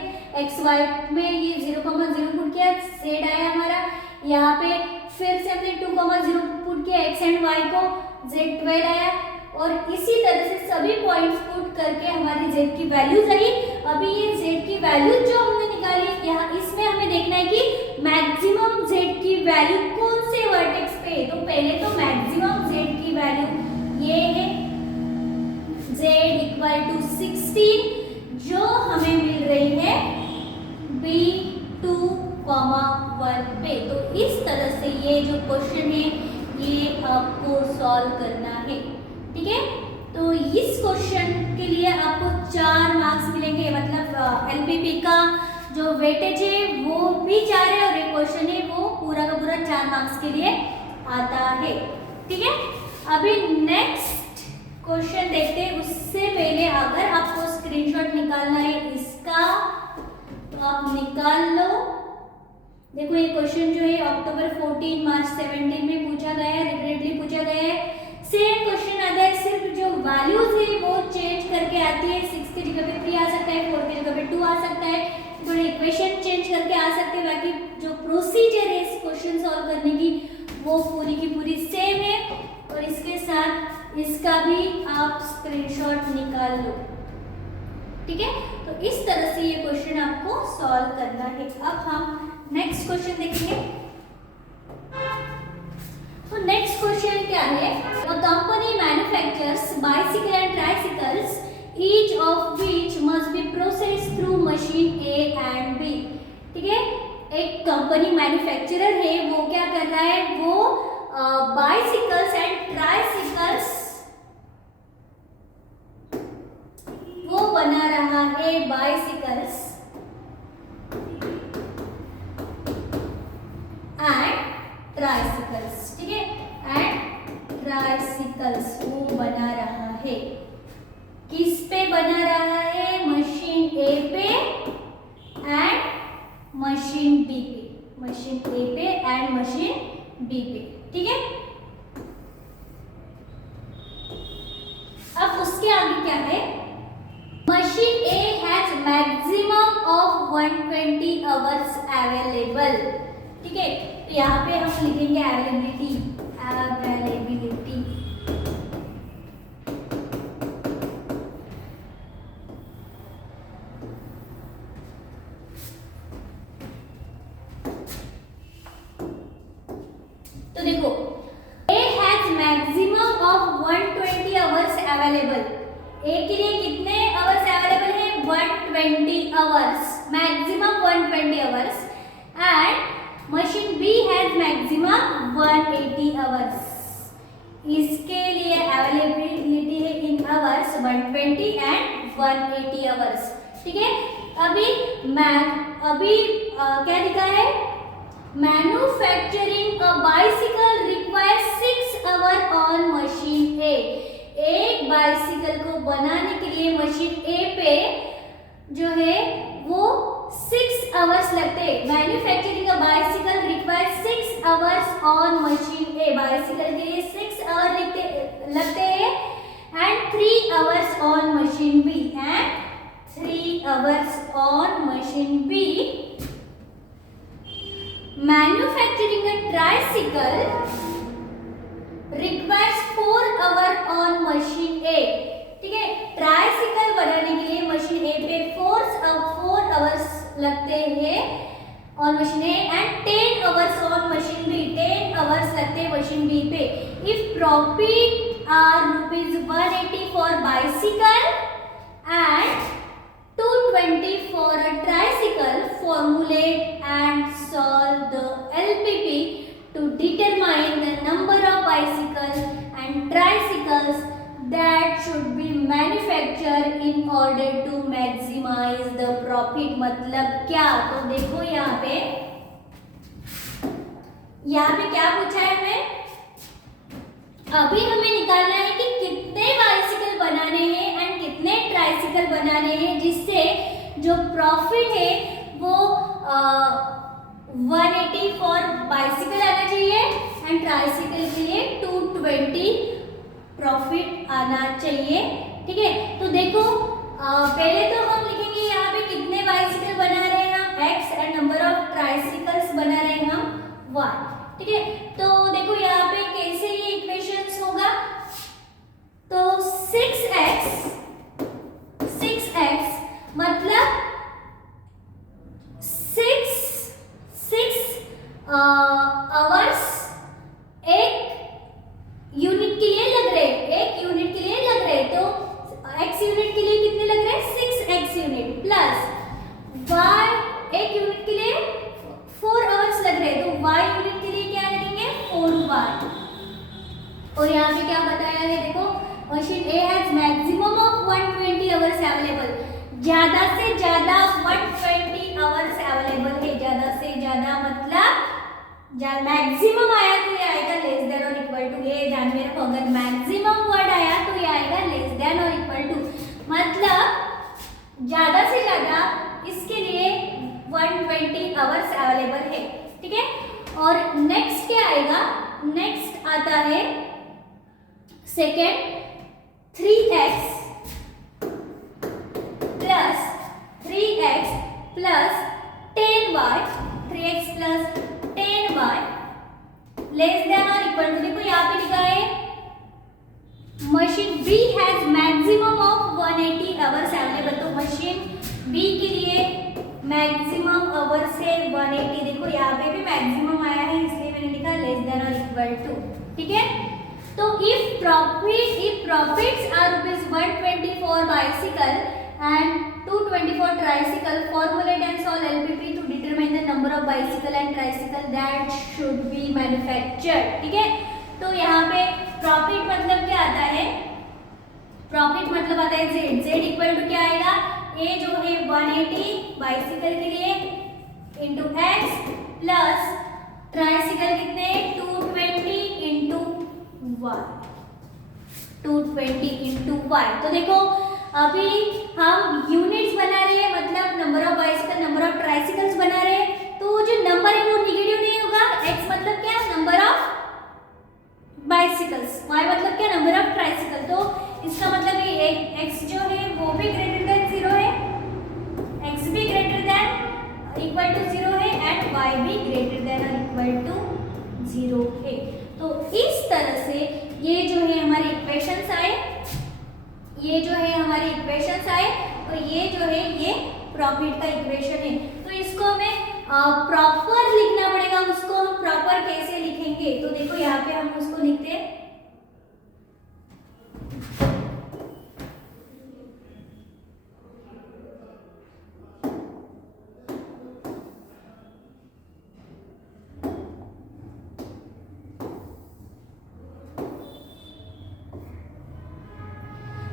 xy में ये 0,0 पुट किया, z आया हमारा। यहाँ पे फिर से हमने 2,0 पुट किया, x एंड y को, z12 आया। और इसी तरह से सभी पॉइंट्स पुट करके हमारी z की वैल्यूज आई। अभी ये z की वैल्यूज जो हमने निकाली, यहाँ इसमें हमें देखना है कि मैक्सिमम z की वैल्यू कौन से वर्टेक्स पे। तो पहले तो मैक्सिमम z की वैल्यू ये है z = 16, जो हमें मिल रही है B2, 1 पे। तो इस तरह से ये जो क्वेश्चन है ये आपको सॉल्व करना है, ठीक है। तो इस क्वेश्चन के लिए आपको 4 मार्क्स मिलेंगे, मतलब LPP का जो वेटेज है वो भी 4 है और ये क्वेश्चन है वो पूरा का पूरा 4 मार्क्स के लिए आता है, ठीक है। अभी नेक्स्ट क्वेश्चन देखते हैं। उससे पहले अगर आपको स्क्रीनशॉट निकालना है इसका तो आप निकाल लो। देखो ये क्वेश्चन जो है अक्टूबर 14, मार्च 17 में पूछा गया है, रिपीटेडली पूछा गया है। सेम क्वेश्चन आता है, सिर्फ जो वैल्यूज है वो चेंज करके आती है। 6 की जगह पे 3 आ सकता है, 4 की जगह पे 2 आ सकता है, थोड़े इक्वेशन चेंज करके आ सकते हैं। बाकी जो प्रोसीजर है इस क्वेश्चन सॉल्व करने की वो पूरी की पूरी सेम है। और इसके साथ इसका भी आप स्क्रीनशॉट निकाल लो, ठीक है। तो इस तरह से ये क्वेश्चन आपको सॉल्व करना है। अब हम नेक्स्ट क्वेश्चन देखेंगे। तो नेक्स्ट क्वेश्चन क्या है, a company manufactures bicycle and tricycles, each of which must be processed through machine A and B, ठीक है। एक कंपनी मैन्युफैक्चरर है, वो क्या कर रहा है, वो बाइसिकल्स एंड ट्राइसिकल्स वो बना रहा है, बाइसिकल्स एंड ट्राइसिकल्स, ठीक है। एंड ट्राइसिकल्स वो बना रहा है, किस पे बना रहा है, मशीन A पे एंड मशीन B पे, मशीन A पे एंड मशीन B पे, ठीक है। अब उसके आगे क्या है, machine A has maximum of 120 hours available, ठीक है। तो यहाँ पे हम लिखेंगे availability, A has maximum of 120 hours available. A के लिए कितने आवर्स अवेलेबल है? 120 hours, maximum 120 hours. And machine B has maximum 180 hours. इसके लिए अवेलेबिलिटी है इन आवर्स 120 एंड 180 आवर्स। ठीक है, अभी क्या लिखा है? Manufacturing a bicycle requires 6 hour on machine A. एक बाइसिकल को बनाने के लिए मशीन ए पे जो है वो 6 आवर्स लगते हैं। Manufacturing a bicycle requires 6 hours on machine A. Bicycle के लिए 6 आवर लगते हैं and 3 hours on machine B. And 3 hours on machine B. Manufacturing a tricycle requires 4 hours on machine A. ठीक है, ट्राइसिकल बनाने के लिए मशीन ए पे 4 hours लगते हैं और machine A and 10 hours on machine B. 10 hours लगते हैं मशीन बी पे। If profit are ₹180 for bicycle and 220 for a tricycle, formulate and solve the LPP to determine the number of bicycles and tricycles that should be manufactured in order to maximize the profit। मतलब क्या? तो देखो यहाँ पे क्या पूछा है हमें? अभी हमें निकालना है कि कितने बाइसिकल बनाने हैं एंड कितने ट्राइसिकल बनाने हैं जिससे जो प्रॉफिट है वो 180 फॉर बाइसिकल आना चाहिए एंड ट्राइसिकल के लिए 220 प्रॉफिट आना चाहिए। ठीक है, तो देखो पहले तो हम लिखेंगे यहाँ पे कितने बाइसिकल बना रहे हैं हम x and number of tricycles बना रहे हैं हम y। ठीक है, तो देखो यहाँ पे कैसे ये इक्वेशंस होगा? तो 6x मतलब 6 आवर्स एक यूनिट के लिए लग रहे तो x यूनिट के लिए कितने लग रहे हैं? 6x यूनिट प्लस y एक यूनिट के लिए 4 आवर्स लग रहे हैं तो y यूनिट के लिए क्या लगेंगे? 4y। और यहाँ पे क्या बताया है? देखो machine A has maximum of 120 hours available. ज्यादा से ज्यादा 120 आवर्स अवेलेबल है। ज्यादा से ज्यादा मतलब मैक्सिमम आया तो ये आएगा लेस देन और इक्वल टू। ये ध्यान में रखो, अगर मैक्सिमम वर्ड आया तो ये आएगा लेस देन और इक्वल टू। मतलब ज्यादा से ज्यादा इसके लिए 120 आवर्स अवेलेबल है। ठीक है, और नेक्स्ट क्या आएगा? नेक्स्ट आता है second 3x plus 10y, 3x plus 10y less than और इक्वल टू। देखो यहाँ पे लिखा है machine B has maximum of 180 hours available. तो मशीन बी के लिए मैक्सिमम आवर्स है 180। देखो यहाँ पे भी मैक्सिमम आया है इसलिए मैंने लिखा लेस देन और इक्वल टू। ठीक है, तो if profits are ₹120 for bicycle and 220 for tricycle, formulate and solve LPP to determine the number of bicycle and tricycle that should be manufactured। ठीक है, तो यहाँ पे प्रॉफिट मतलब क्या आता है? प्रॉफिट मतलब आता है z इक्वल टू क्या आएगा? a जो है 180 बाइसिकल के लिए इंटू x प्लस ट्राइसिकल कितने 220 इंटू y, 220 इंटू y। तो देखो अभी हम यूनिट्स बना रहे हैं, मतलब number of bicycle number of tricycles बना रहे हैं, तो जो नंबर है वो निगेटिव नहीं होगा। x मतलब क्या, नंबर ऑफ बाइसिकल्स, y मतलब क्या, नंबर ऑफ ट्राइसिकल। तो इसका मतलब ये x जो है वो भी ग्रेटर देन 0 है, x भी ग्रेटर देन इक्वल टू 0 है एंड y भी ग्रेटर देन और इक्वल टू 0 है। तो इस तरह से ये जो है हमारे इक्वेशंस आए, ये जो है हमारे इक्वेशंस आए, और ये जो है ये प्रॉफिट का इक्वेशन है। तो इसको हमें प्रॉपर लिखना पड़ेगा उसको। हम प्रॉपर कैसे लिखेंगे, तो देखो यहाँ पे हम उसको लिखते हैं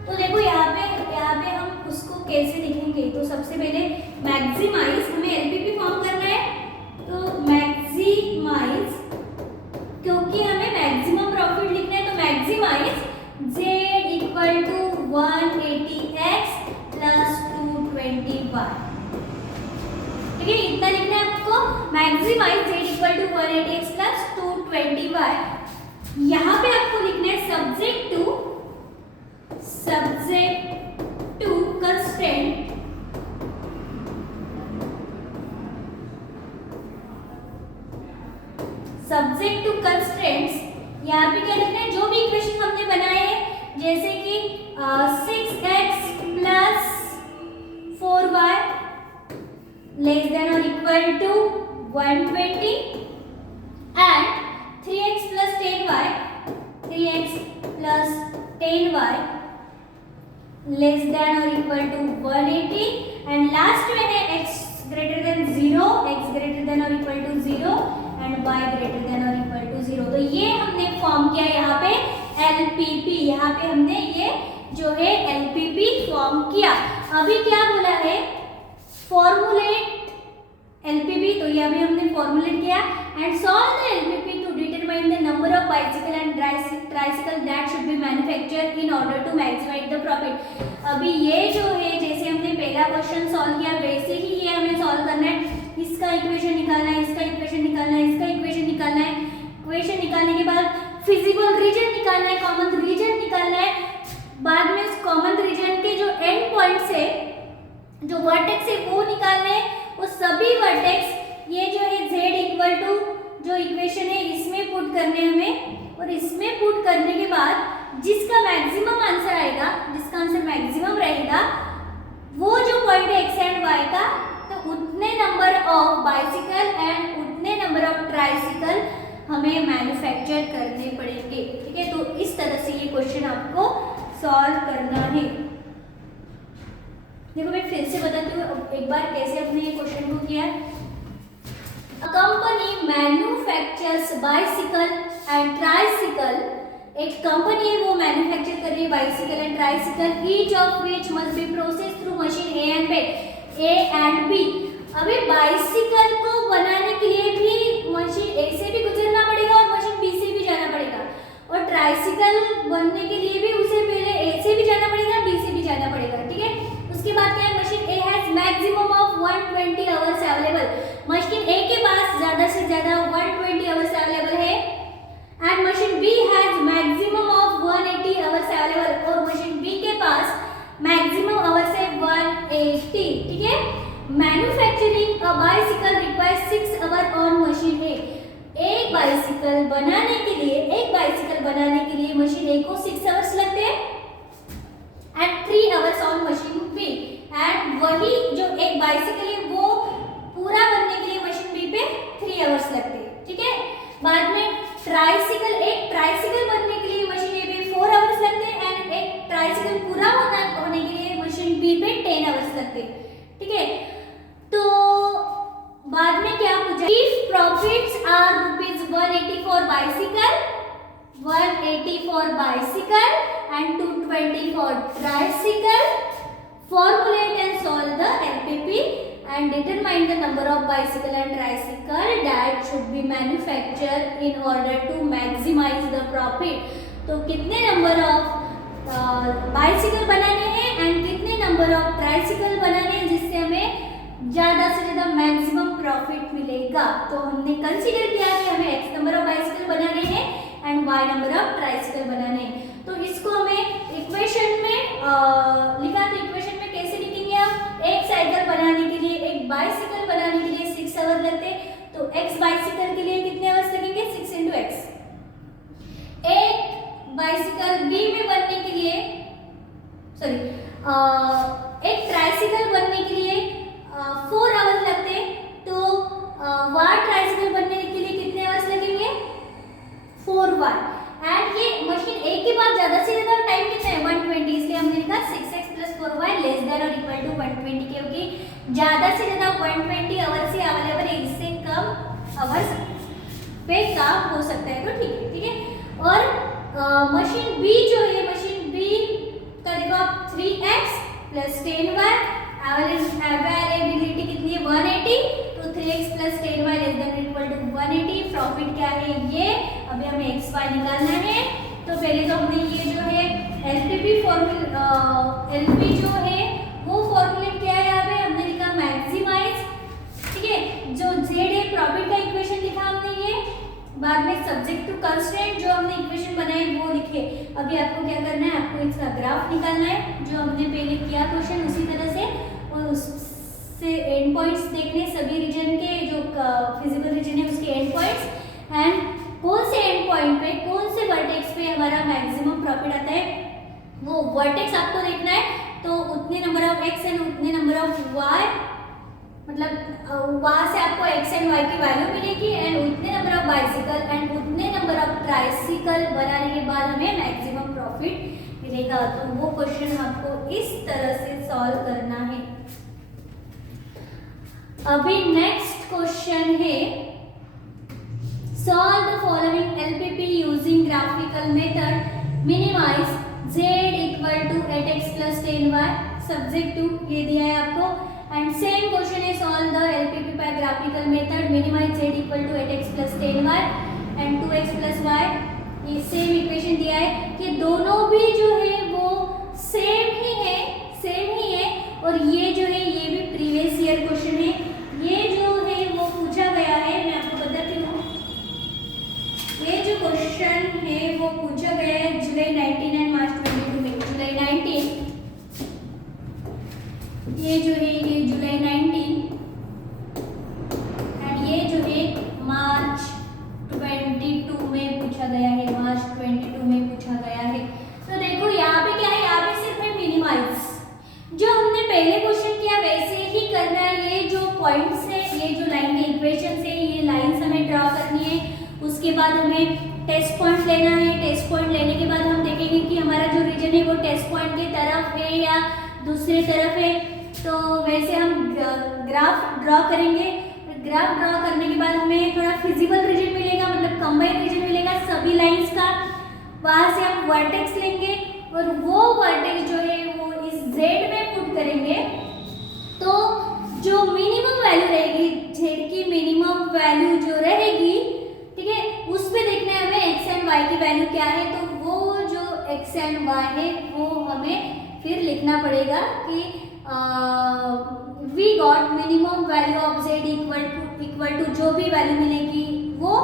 तो देखो यहाँ पे हम उसको कैसे लिखेंगे। तो सबसे पहले मैक्सिमाइज, हमें एलपीपी फॉर्म करना है, तो मैक्सिमाइज, क्योंकि हमें मैक्सिमम प्रॉफिट लिखना है, तो maximise z equal to 180x plus 220y। ठीक है, इतना लिखना है आपको, maximise z equal to 180x plus 220y। यहाँ पे आपको लिखना है subject to constraint subject to constraints. यहाँ पे क्या लिखना है, जो भी इक्वेशन हमने बनाए हैं, जैसे कि 6x plus 4y less than और equal to 120 and 3x plus 10y less than और इक्वल टू 180 एंड लास्ट में है x greater than 0, x greater than और equal to 0 and y greater than और इक्वल टू 0। तो ये हमने form किया यहाँ पे LPP, यहाँ पे हमने ये जो है LPP फॉर्म किया। अभी क्या बोला है, फॉर्मुलेट LPP, तो ये अभी हमने फॉर्मुलेट किया and solve the LPP to determine the number of bicycle and tricycle that should be manufactured in order to maximise the profit. अभी ये जो है, जैसे हमने पहला क्वेश्चन सॉल्व किया वैसे ही ये हमें सॉल्व करना है। इसका इक्वेशन निकालना है, इसका इक्वेशन निकालना है, इसका इक्वेशन निकालना है। इक्वेशन निकालने के बाद फिजिबल रीजन निकालना है, कॉमन रीजन निकालना है। बाद में उस कॉमन रीजन के जो एंड पॉइंट्स है, जो वर्टेक्स है वो निकालने हैं। वो सभी वर्टेक्स ये जो है z इक्वल टू जो इक्वेशन है इसमें पुट करने हमें, और इसमें पुट करने के बाद जिसका मैक्सिमम आंसर आएगा, जिसका आंसर मैक्सिमम रहेगा, वो जो पॉइंट है x एंड y का, तो उतने नंबर ऑफ बाइसिकल एंड उतने नंबर ऑफ ट्राइसिकल हमें मैन्युफैक्चर करने पड़ेंगे। ठीक है, तो इस तरह से ये क्वेश्चन आपको सॉल्व करना है। देखो मैं फिर से बताती हूँ एक बार कैसे हमने ये क्वेश्चन को किया है। A company manufactures bicycle and tricycle। एक कंपनी है वो मैन्युफैक्चर कर रही है bicycle and tricycle, each of which must be processed through machine A and B। अभी बाइसिकल को बनाने के लिए भी मशीन A से भी गुजरना पड़ेगा और मशीन B से भी जाना पड़ेगा, और ट्राइसिकल बनने के लिए भी उसे पहले A से भी जाना पड़ेगा, B से भी जाना पड़ेगा। ठीक है, उसके बाद क्या है, machine A has maximum of 120 hours available. Machine A के पास ज्यादा से ज्यादा 120 आवर्स अवेलेबल है and machine B has maximum of 180 hours available, और मशीन B के पास मैक्सिमम आवर्स है 180। ठीक है, manufacturing a bicycle requires 6 hour on machine A। एक बाइसिकल बनाने के लिए मशीन A को 6 आवर्स लगते हैं and 3 hours on machine B। And वही जो एक बाइसिकल है वो पूरा बनने के लिए मशीन B पे 3 आवर्स लगते हैं। ठीक है, बाद में एक ट्राइसिकल बनने के लिए मशीन A पे 4 आवर्स लगते हैं एंड एक ट्राइसिकल पूरा होने के लिए मशीन B पे 10 आवर्स लगते हैं। ठीक है, तो बाद में क्या पूछा, if profits are ₹180 for bicycle, 180 for bicycle and 220 for tricycle, formulate and solve the LPP and determine the number of bicycle and tricycle that should be manufactured in order to maximize the profit। तो कितने number of bicycle बनाने हैं and कितने number of tricycle बनाने हैं जिससे हमें ज्यादा से ज्यादा मैक्सिमम प्रॉफिट मिलेगा। तो हमने कंसीडर किया कि हमें x नंबर ऑफ बाइसिकल बनाने हैं and y number of tricycle बनाने हैं। तो इसको हमें इक्वेशन में लिखा, तो इक्वेशन में कैसे लिखेंगे हम, एक साइकिल बनाने के लिए, एक बाइसिकल बनाने के लिए 6 आवर लगते, तो x बाइसिकल के लिए कितने आवर्स लगेंगे, 6 × x। एक बाइसिकल B में बनने के लिए, एक ट्राइसिकल बनने के लिए 4 आवर्स लगते, तो एंड ये मशीन एक के बाद ज्यादा से ज्यादा टाइम कितना है 120, इसलिए हमने लिखा 6x + 4y लेस देन और इक्वल टू 120, क्योंकि ज्यादा से ज्यादा 120 आवर्स ही अवेलेबल है, इससे कम आवर्स पे काम हो सकता है। तो ठीक है। और मशीन बी जो है, मशीन बी का देखो आप 3x + 10y, अवेलेबिलिटी कितनी है 180, तो 3x + 10y लेस देन और इक्वल टू 180। प्रॉफिट क्या है ये, अभी हमें xy निकालना है। तो पहले तो हमने ये जो है एलपीपी फॉर्मूला, एलपी जो है वो फॉर्मूलेट किया है, यहाँ पे हमने लिखा मैक्सिमाइज, ठीक है। जो z है प्रॉफिट का इक्वेशन लिखा हमने, ये बाद में सब्जेक्ट टू कंस्ट्रेंट जो हमने इक्वेशन बनाए वो लिखे। अभी आपको क्या करना है, आपको इसका ग्राफ निकालना है जो हमने पहले किया क्वेश्चन उसी तरह से, और उससे एंड पॉइंट्स देखने सभी रीजन के, जो फिजिकल रीजन है उसके एंड पॉइंट्स, एंड कौन से एंड पॉइंट पे कौन से वर्टेक्स पे हमारा मैक्सिमम प्रॉफिट आता है वो वर्टेक्स आपको देखना है। तो उतने नंबर ऑफ x एंड उतने नंबर ऑफ y, मतलब वहां से आपको x एंड y की वैल्यू मिलेगी, एंड उतने नंबर ऑफ बाइसिकल एंड उतने नंबर ऑफ ट्राइसिकल बनाने के बाद हमें मैक्सिमम प्रॉफिट मिलेगा। तो वो क्वेश्चन आपको इस तरह से सॉल्व करना है। अभी नेक्स्ट क्वेश्चन है, solve the following LPP using graphical method, minimize z equal to 8x plus 10y, subject to ये दिया है आपको, and same question है solve the LPP by graphical method, minimize z equal to 8x plus 10y and 2x plus y। ये same equation दिया है कि दोनों भी जो है वो सेम ही है, और ये जो है ये भी प्रीवियस ईयर क्वेश्चन है, ये जो है वो पूछा गया है, मैं आपको बताती हूँ। ये जो क्वेश्चन है वो पूछा गया है जुलाई 19 एंड मार्च 22 में। जुलाई 19, ये जो है ये जुलाई 19 एंड ये जो है मार्च 22 में पूछा गया है, मार्च 22 में पूछा गया है। तो देखो यहाँ पे क्या है, यहाँ पे सिर्फ है मिनिमाइज, जो हमने पहले क्वेश्चन किया वैसे ही करना है। ये जो पॉइंट्स है, ये जो लाइन के इक्वेशन है, ये लाइंस हमें ड्रॉ करनी है। उसके बाद हमें टेस्ट पॉइंट लेना है। टेस्ट पॉइंट लेने के बाद हम देखेंगे कि हमारा जो रीजन है वो टेस्ट पॉइंट की तरफ है या दूसरे तरफ है। तो वैसे हम ग्राफ ड्रॉ करेंगे। ग्राफ ड्रॉ करने के बाद हमें थोड़ा फिजिबल रीजन मिलेगा, मतलब कंबाइंड रीजन मिलेगा सभी लाइंस का। वहां से हम वर्टेक्स लेंगे और वो वर्टेक्स जो है वो इस जेड में पुट करेंगे। तो जो मिनिमम वैल्यू रहेगी, जेड की मिनिमम वैल्यू जो रहेगी, ठीक है, उस पे देखना है हमें एक्स एंड वाई की वैल्यू क्या है। तो वो जो एक्स एंड वाई है वो हमें फिर लिखना पड़ेगा कि we got minimum value of z equal to जो भी वैल्यू मिलेगी वो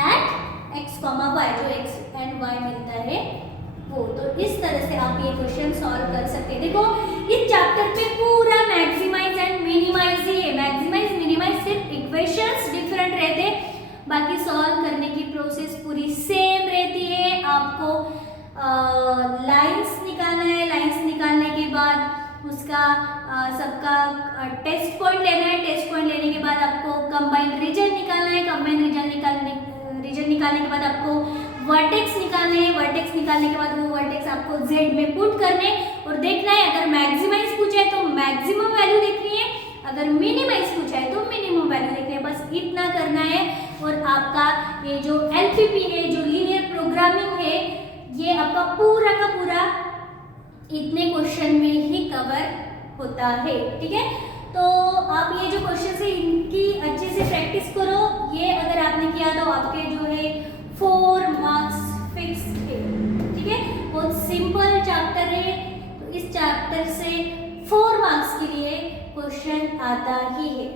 एट एक्स कॉमा वाई, जो एक्स एंड वाई मिलता है वो। तो इस तरह से आप ये क्वेश्चन सॉल्व कर सकते हैं। देखो इस चैप्टर पे पूरा मैक्सिमाइज एंड मिनिमाइज ही है। मैक्सिमाइज मिनिमाइज सिर्फ इक्वेशंस डिफरेंट रहते हैं, बाकी सॉल्व करने की प्रोसेस पूरी सेम रहती है। आपको लाइंस निकालना है, लाइंस निकालने के बाद उसका सबका टेस्ट पॉइंट लेना है। टेस्ट पॉइंट लेने के बाद आपको कंबाइंड रीजन निकालना है। कंबाइंड रीजन निकालने के बाद आपको वर्टेक्स निकालने हैं। वर्टेक्स निकालने के बाद वो वर्टेक्स आपको जेड में पुट करने और देखना है। अगर मैक्सिमाइज पूछा है तो मैक्सिमम वैल्यू देखनी है, अगर मिनिमाइज पूछा है तो मिनिमम वैल्यू देखनी है। बस इतना करना है और आपका ये जो एलपीपी है, जो लीनियर प्रोग्रामिंग है, ये आपका पूरा का पूरा इतने क्वेश्चन में ही कवर होता है। ठीक है, तो आप ये जो क्वेश्चन है इनकी अच्छे से प्रैक्टिस करो। ये अगर आपने किया तो आपके जो है 4 मार्क्स फिक्स है। ठीक है, बहुत सिंपल चैप्टर है, तो इस चैप्टर से 4 मार्क्स के लिए क्वेश्चन आता ही है।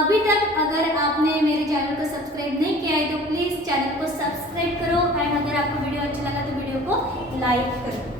अभी तक अगर आपने मेरे चैनल को सब्सक्राइब नहीं किया है तो प्लीज चैनल को सब्सक्राइब करो, एंड अगर आपको वीडियो अच्छा लगा तो वीडियो को लाइक करो।